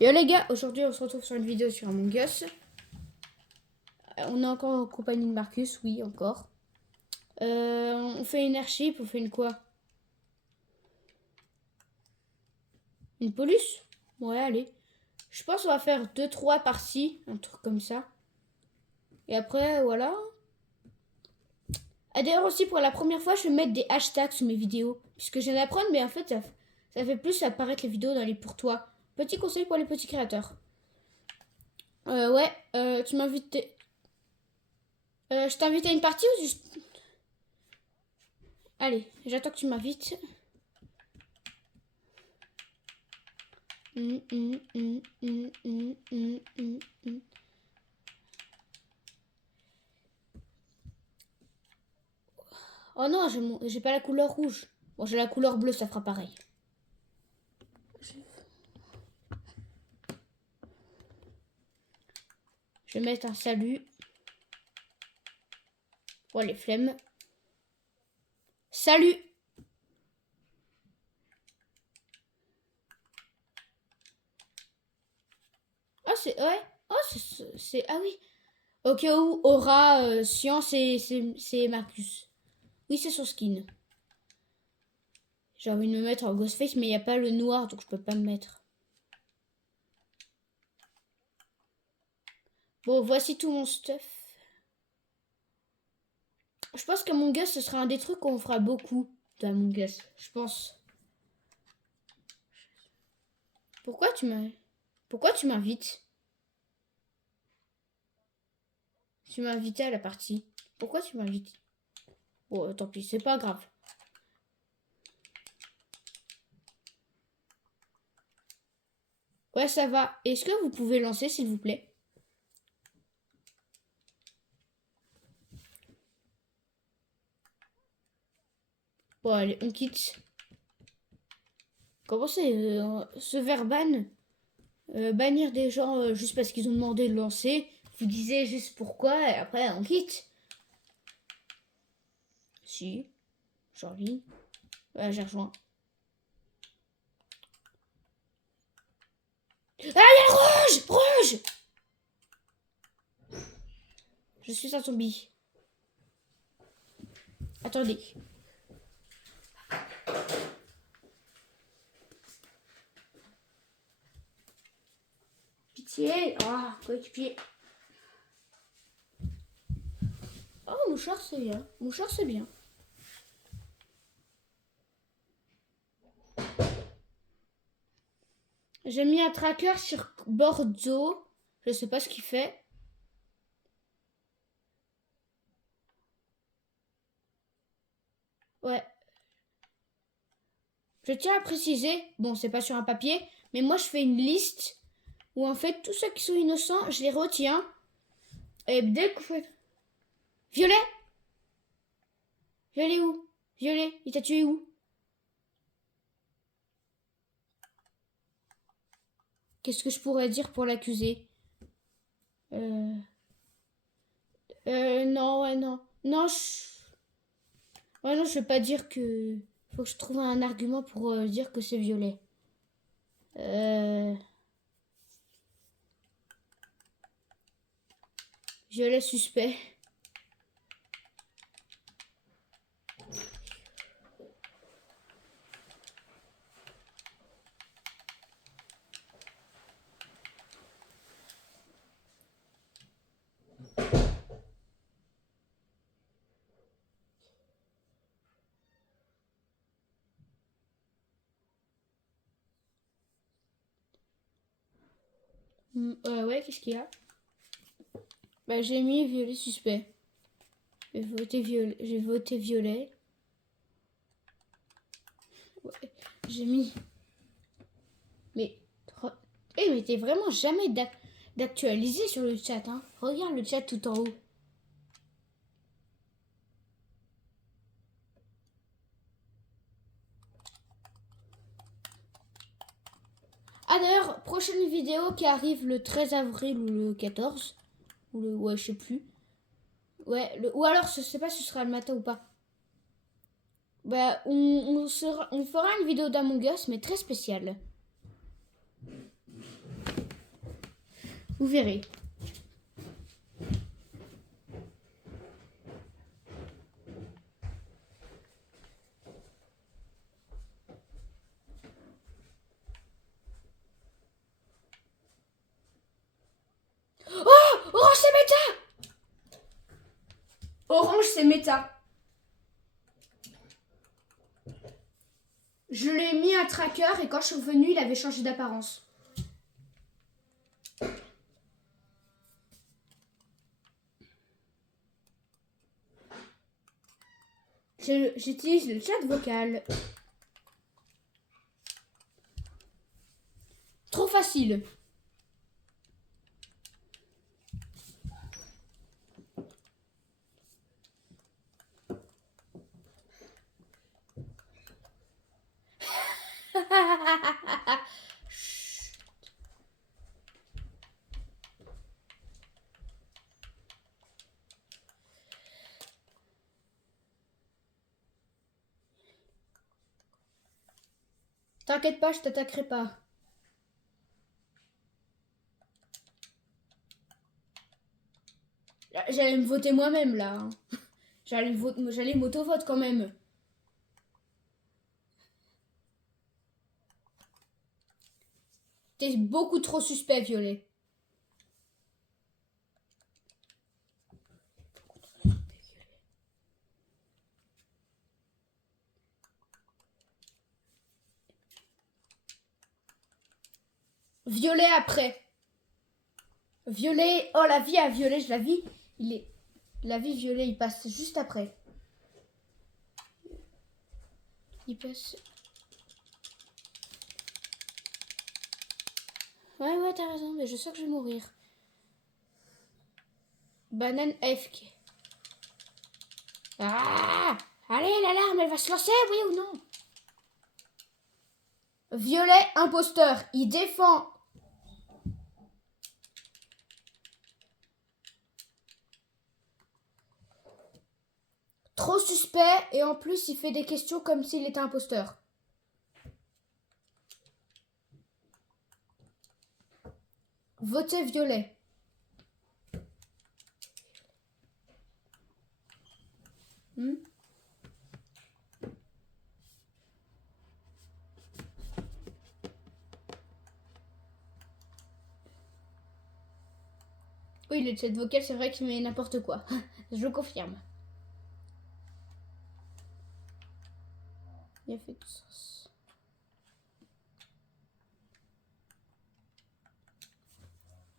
Yo les gars, aujourd'hui on se retrouve sur une vidéo sur Among Us. On est encore en compagnie de Marcus, oui encore. On fait une airship, on fait une quoi? Une police? Ouais, allez. Je pense qu'on va faire 2-3 parties, un truc comme ça. Et après, voilà. Ah, d'ailleurs aussi, pour la première fois, je vais mettre des hashtags sur mes vidéos. Puisque je viens d'apprendre, mais en fait, ça fait plus apparaître les vidéos dans les pour toi. Petit conseil pour les petits créateurs. Ouais, tu m'invites... je t'invite à une partie ou juste... Allez, j'attends que tu m'invites. Oh non, j'ai pas la couleur rouge. Bon, j'ai la couleur bleue, ça fera pareil. Je vais mettre un salut. Pour les flemmes. Salut! Ah, c'est... Ouais. Oh, c'est... Ah oui. Au cas où, Aura, Science et c'est Marcus. Oui, c'est son skin. J'ai envie de me mettre en Ghostface, mais il n'y a pas le noir, donc je peux pas me mettre. Bon, voici tout mon stuff. Je pense qu'Among Us, ce sera un des trucs qu'on fera beaucoup d'Among Us. Je pense. Pourquoi tu m'invites? Tu m'as invité à la partie. Pourquoi tu m'invites? Bon, tant pis, c'est pas grave. Ouais, ça va. Est-ce que vous pouvez lancer, s'il vous plaît? Bon, allez, on quitte. Comment c'est ce verban? Bannir des gens juste parce qu'ils ont demandé de lancer. Vous disiez juste pourquoi et après on quitte. Si, j'ai envie. Ouais, j'ai rejoint. Ah, il y a le rouge! Rouge! Je suis un zombie. Attendez. Pitié. Ah, coéquipier. Oh, mouchoir, c'est bien. Mouchoir, c'est bien. J'ai mis un tracker sur Bordeaux. Je sais pas ce qu'il fait. Ouais. Je tiens à préciser, bon, c'est pas sur un papier, mais moi je fais une liste où en fait tous ceux qui sont innocents, je les retiens. Et dès que vous faites... Violet? Violet où? Violet, il t'a tué où? Qu'est-ce que je pourrais dire pour l'accuser? Non, ouais, non. Non, ouais, non, je vais pas dire que... Faut que je trouve un argument pour dire que c'est Violet. Violet suspect. Ouais, qu'est-ce qu'il y a? Bah, j'ai mis Violet suspect. J'ai voté Violet. Ouais, j'ai mis... Mais... mais t'es vraiment jamais d'actualiser sur le chat, hein. Regarde le chat tout en haut. Ah d'ailleurs, prochaine vidéo qui arrive le 13 avril ou le 14. Ou le... Ouais, je sais plus. Ouais, ou alors je sais pas si ce sera le matin ou pas. Bah, on fera une vidéo d'Among Us, mais très spéciale. Vous verrez. Oh, Orange, c'est méta. Orange, c'est méta. Je lui ai mis un tracker et quand je suis revenue, il avait changé d'apparence. J'utilise le chat vocal. Trop facile. T'inquiète pas, je t'attaquerai pas. J'allais me voter moi-même là. Hein. J'allais m'auto-vote quand même. T'es beaucoup trop suspect, Violet. Violet après. Violet. Oh, la vie à Violet, je la vis. La vie Violet, il passe juste après. Il passe. Ouais, t'as raison, mais je sais que je vais mourir. Banane AFK. Ah! Allez, l'alarme, elle va se lancer, oui ou non? Violet, imposteur. Il défend. Trop suspect et en plus il fait des questions comme s'il était imposteur. Votez Violet. Oui, le chat vocal, c'est vrai qu'il met n'importe quoi. Je le confirme. Il a fait tout sens.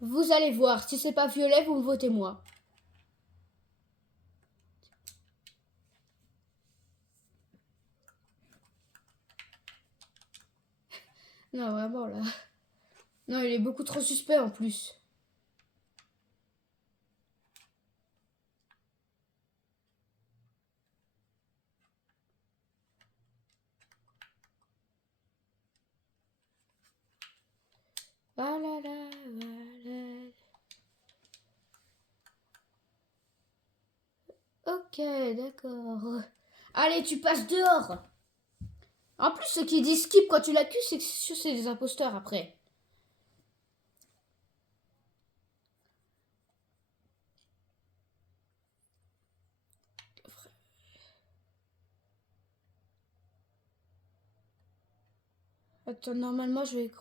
Vous allez voir, si c'est pas Violet, vous me votez moi. Non, vraiment là. Non, il est beaucoup trop suspect en plus. Ah là là, voilà. Ok, d'accord. Allez, tu passes dehors. En plus, ceux qui disent skip quand tu l'accuses, c'est que c'est des imposteurs après. Attends, normalement, je vais...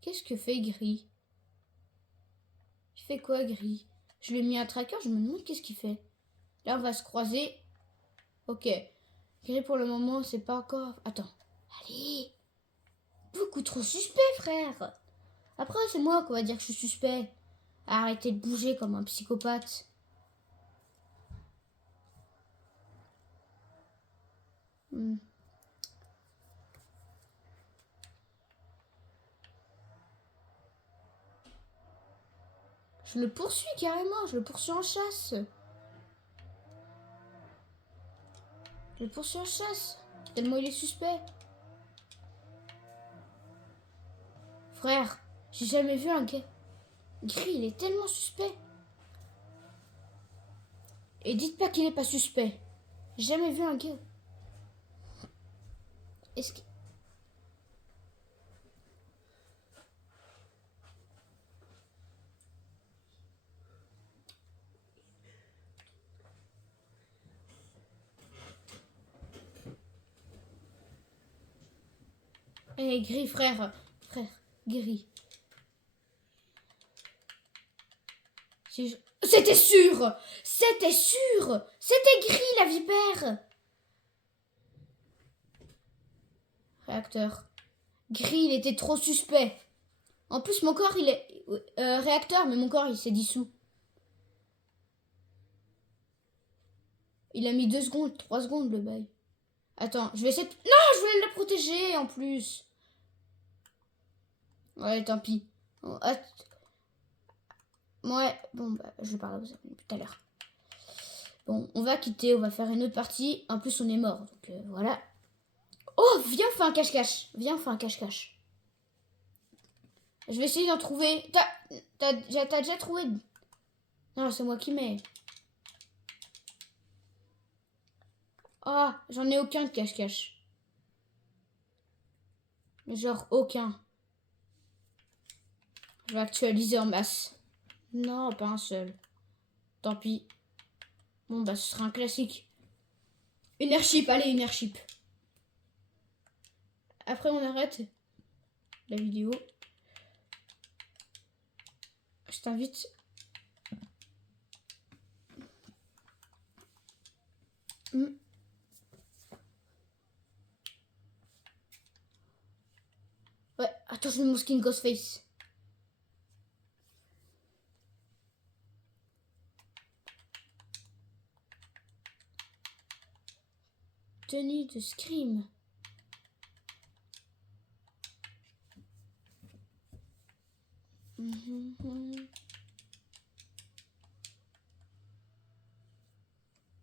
Qu'est-ce que fait Gris? Il fait quoi, Gris? Je lui ai mis un tracker, je me demande qu'est-ce qu'il fait. Là, on va se croiser. Ok. Gris, pour le moment, c'est pas encore... Attends. Allez. Beaucoup trop suspect, frère. Après, c'est moi qu'on va dire que je suis suspect. Arrêtez de bouger comme un psychopathe. Je le poursuis carrément, je le poursuis en chasse. Je le poursuis en chasse. Tellement il est suspect. Frère, j'ai jamais vu un gars. Gris, il est tellement suspect. Et dites pas qu'il est pas suspect. J'ai jamais vu un gars. Est-ce que... Eh, gris, frère. Frère, gris. Si je... C'était sûr! C'était sûr! C'était gris, la vipère! Réacteur. Gris, il était trop suspect. En plus, mon corps, il est... réacteur, mais mon corps, il s'est dissous. Il a mis 2 secondes, 3 secondes, le bail. Attends, je vais essayer de... Non, je voulais le protéger, en plus. Ouais, tant pis. Oh, ouais, bon, bah, je parle tout à l'heure. Bon, on va quitter, on va faire une autre partie. En plus, on est mort, donc voilà. Oh, viens, on fait un cache-cache. Viens, on fait un cache-cache. Je vais essayer d'en trouver. T'as déjà trouvé? Non, c'est moi qui mets. Ah, oh, j'en ai aucun de cache-cache. Genre aucun. Je vais actualiser en masse. Non, pas un seul. Tant pis. Bon, bah, ce sera un classique. Une airship, allez, une airship. Après, on arrête la vidéo. Je t'invite. Ouais, attends, je mets mon skin Ghostface. Tenue de Scream.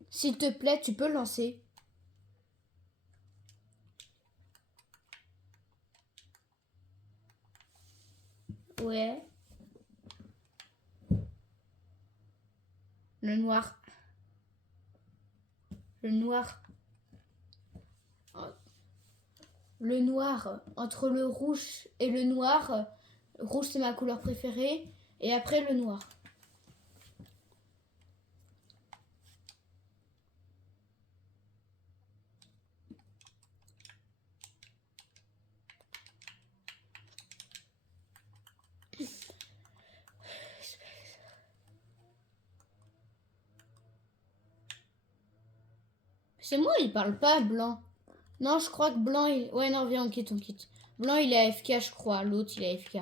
S'il te plaît, tu peux lancer. Ouais. Le noir. Le noir. Le noir. Entre le rouge et le noir. Rouge, c'est ma couleur préférée. Et après, le noir. C'est moi, il parle pas, blanc. Non, je crois que blanc, il... Ouais, non, viens, on quitte, on quitte. Blanc, il est AFK, je crois. L'autre, il est AFK.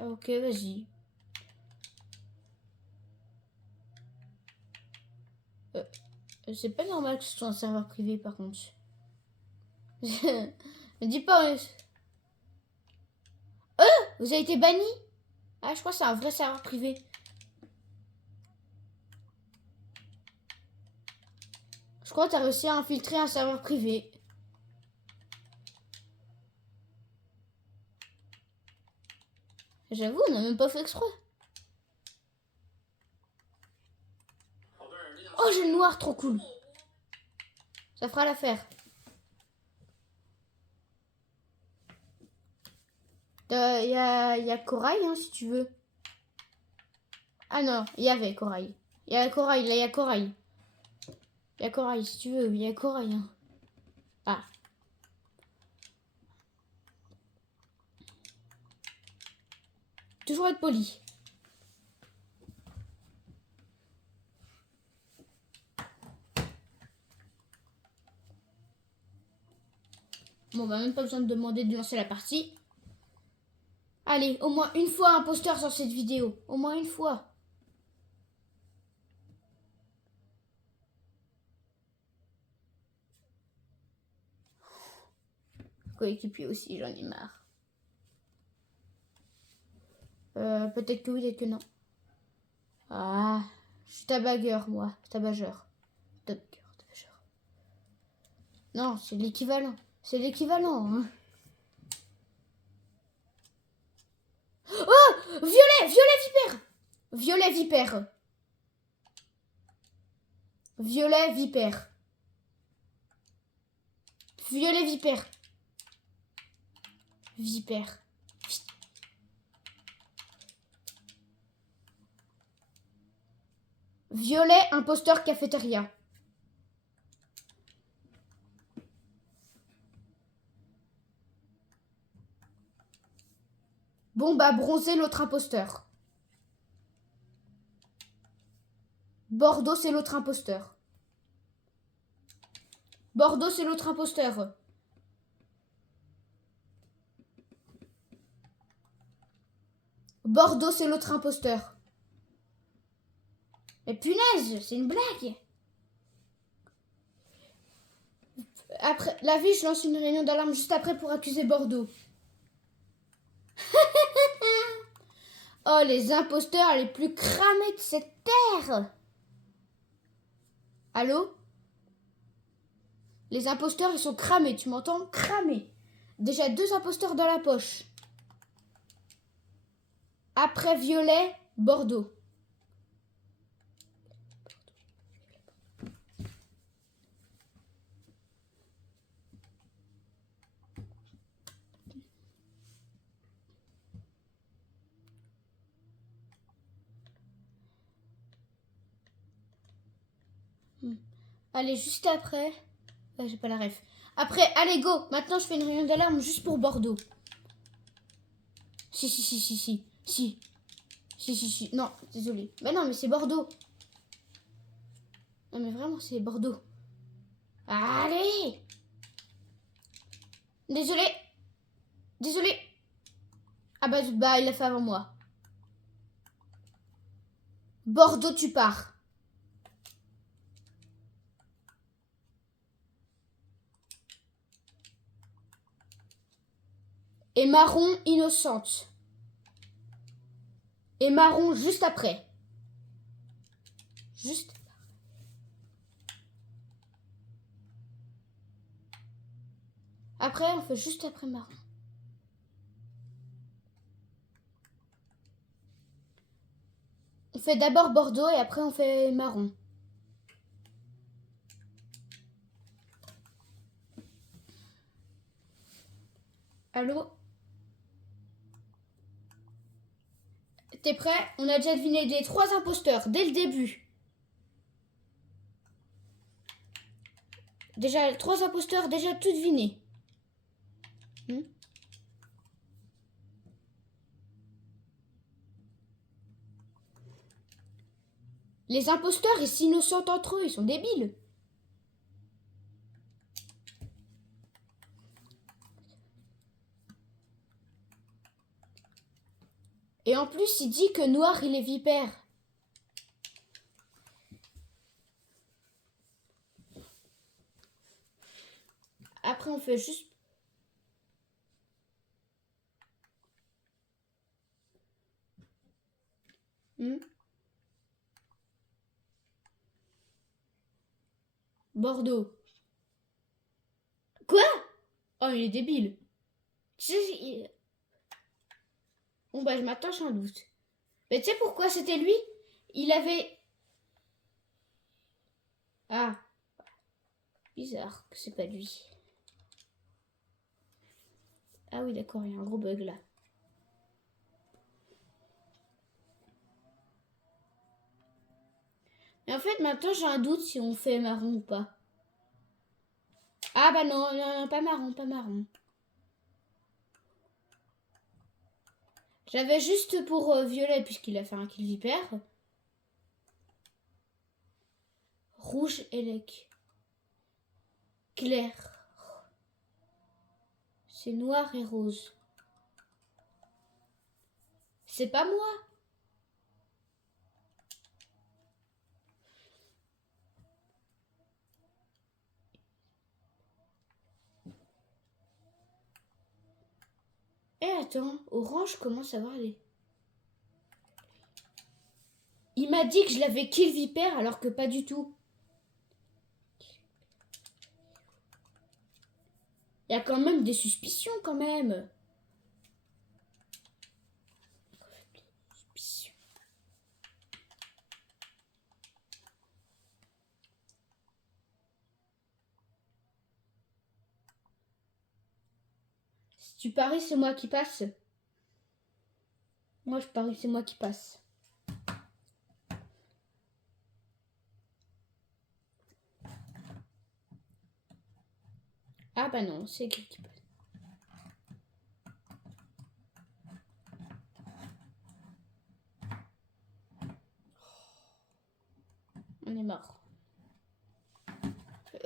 Ok, vas-y. C'est pas normal que ce soit un serveur privé, par contre. Ne dis pas... vous avez été banni? Ah, je crois que c'est un vrai serveur privé. Je crois que t'as réussi à infiltrer un serveur privé. J'avoue, on n'a même pas fait exprès. Oh, j'ai le noir, trop cool. Ça fera l'affaire. Il y a Corail, hein, si tu veux. Ah non, il y avait Corail. Il y a Corail, là, il y a Corail. Il y a Corail, si tu veux, il y a Corail. Hein. Ah. Toujours être poli. Bon, bah même pas besoin de demander de lancer la partie. Allez, au moins une fois imposteur sur cette vidéo. Au moins une fois. Coéquipier aussi, j'en ai marre. Peut-être que oui, peut-être que non. Ah, je suis tabagueur, moi. Tabageur. Tabageur. Non, c'est l'équivalent. C'est l'équivalent, hein. Oh, violet, violet vipère. Violet vipère. Violet vipère. Violet vipère. Vipère. Violet imposteur cafétéria. Bon, bah, bronzé, l'autre imposteur. Bordeaux, c'est l'autre imposteur. Bordeaux, c'est l'autre imposteur. Bordeaux, c'est l'autre imposteur. Mais punaise, c'est une blague. Après, la vie, je lance une réunion d'alarme juste après pour accuser Bordeaux. Oh, les imposteurs les plus cramés de cette terre. Allô? Les imposteurs, ils sont cramés, tu m'entends? Cramés. Déjà 2 imposteurs dans la poche. Après Violet, Bordeaux. Allez, juste après. J'ai pas la ref. Après, allez, go. Maintenant, je fais une réunion d'alarme juste pour Bordeaux. Si. Si. Non, désolé. Bah non, mais c'est Bordeaux. Non, mais vraiment, c'est Bordeaux. Allez. Désolé. Ah bah, il l'a fait avant moi. Bordeaux, tu pars. Et Marron, innocente. Et Marron, juste après. Juste. Après, on fait juste après Marron. On fait d'abord Bordeaux et après on fait Marron. Allô? T'es prêt? On a déjà deviné les 3 imposteurs dès le début. Déjà, 3 imposteurs, déjà tout deviné. Les imposteurs, ils s'innocent entre eux, ils sont débiles. Et en plus, il dit que Noir, il est vipère. Après, on fait juste... Bordeaux. Quoi? Oh, il est débile. Bon, bah, je m'attache un doute. Mais tu sais pourquoi c'était lui? Il avait... Ah. Bizarre que c'est pas lui. Ah oui, d'accord, il y a un gros bug là. Et en fait, maintenant, j'ai un doute si on fait marron ou pas. Ah bah non, pas marron. J'avais juste pour Violet, puisqu'il a fait un kill vipère. Rouge et clair. C'est noir et rose. C'est pas moi. Eh attends, orange commence à voir les... Il m'a dit que je l'avais kill vipère alors que pas du tout. Il y a quand même des suspicions quand même. Si tu paries, c'est moi qui passe. Moi, je parie, c'est moi qui passe. Ah bah non, c'est qui passe.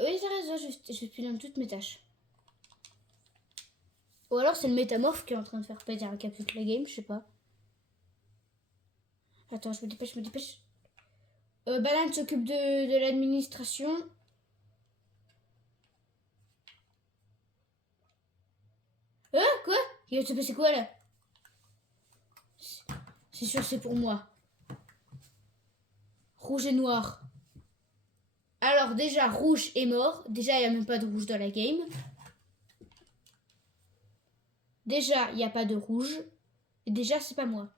Oui, t'as raison, je spill toutes mes tâches. Ou alors c'est le métamorphe qui est en train de faire péter un cap toute la game, je sais pas. Attends, je me dépêche. Banane s'occupe de l'administration. Quoi? Il va se passer quoi là? C'est sûr, c'est pour moi. Rouge et noir. Alors déjà, rouge est mort. Déjà, il n'y a même pas de rouge dans la game. Déjà, il n'y a pas de rouge. Et déjà, c'est pas moi.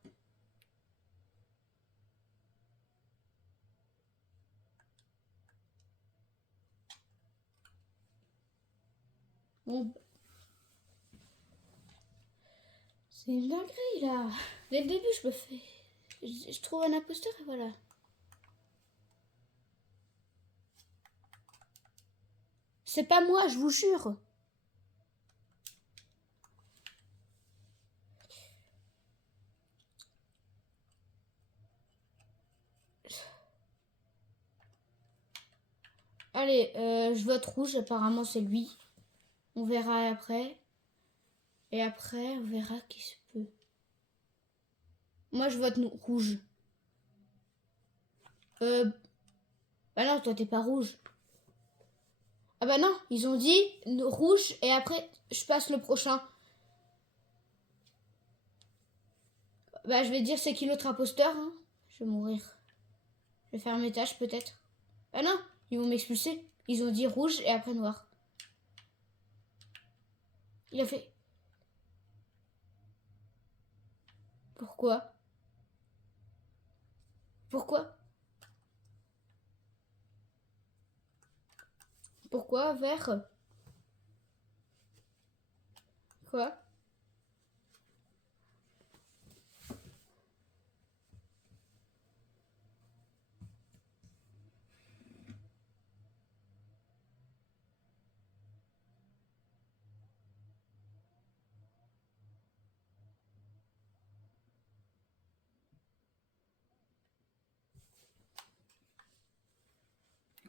Bon. C'est une dinguerie là. Dès le début, je me fais... Je trouve un imposteur et voilà. C'est pas moi, je vous jure. Allez, je vote rouge. Apparemment, c'est lui. On verra après. Et après, on verra qui se peut. Moi, je vote rouge. Bah non, toi, t'es pas rouge. Ah bah non, ils ont dit rouge et après, je passe le prochain. Bah, je vais dire c'est qui l'autre imposteur. Hein. Je vais mourir. Je vais faire mes tâches, peut-être. Ah non, ils vont m'expulser. Ils ont dit rouge et après noir. Il a fait... Pourquoi? Pourquoi? Pourquoi vert? Quoi?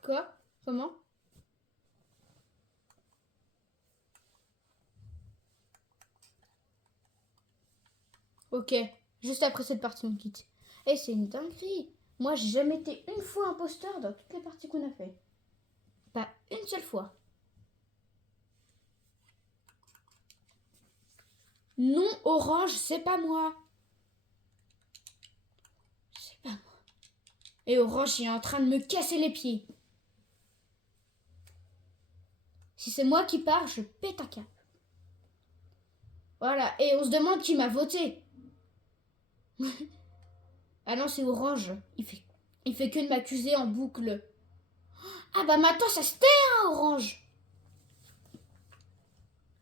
Quoi? Comment? Ok, juste après cette partie, on quitte. Et c'est une dinguerie. Moi, j'ai jamais été une fois imposteur dans toutes les parties qu'on a fait. Pas une seule fois. Non, orange, c'est pas moi. C'est pas moi. Et orange, il est en train de me casser les pieds. Si c'est moi qui pars, je pète un cap. Voilà, et on se demande qui m'a voté. Ah non, c'est orange. Il fait que de m'accuser en boucle. Ah bah maintenant, ça se tait, hein, orange.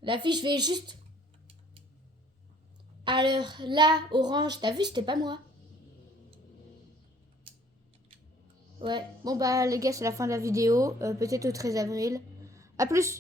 La fille, je vais juste... Alors là, orange, t'as vu, c'était pas moi. Ouais, bon bah les gars, c'est la fin de la vidéo. Peut-être au 13 avril. A plus.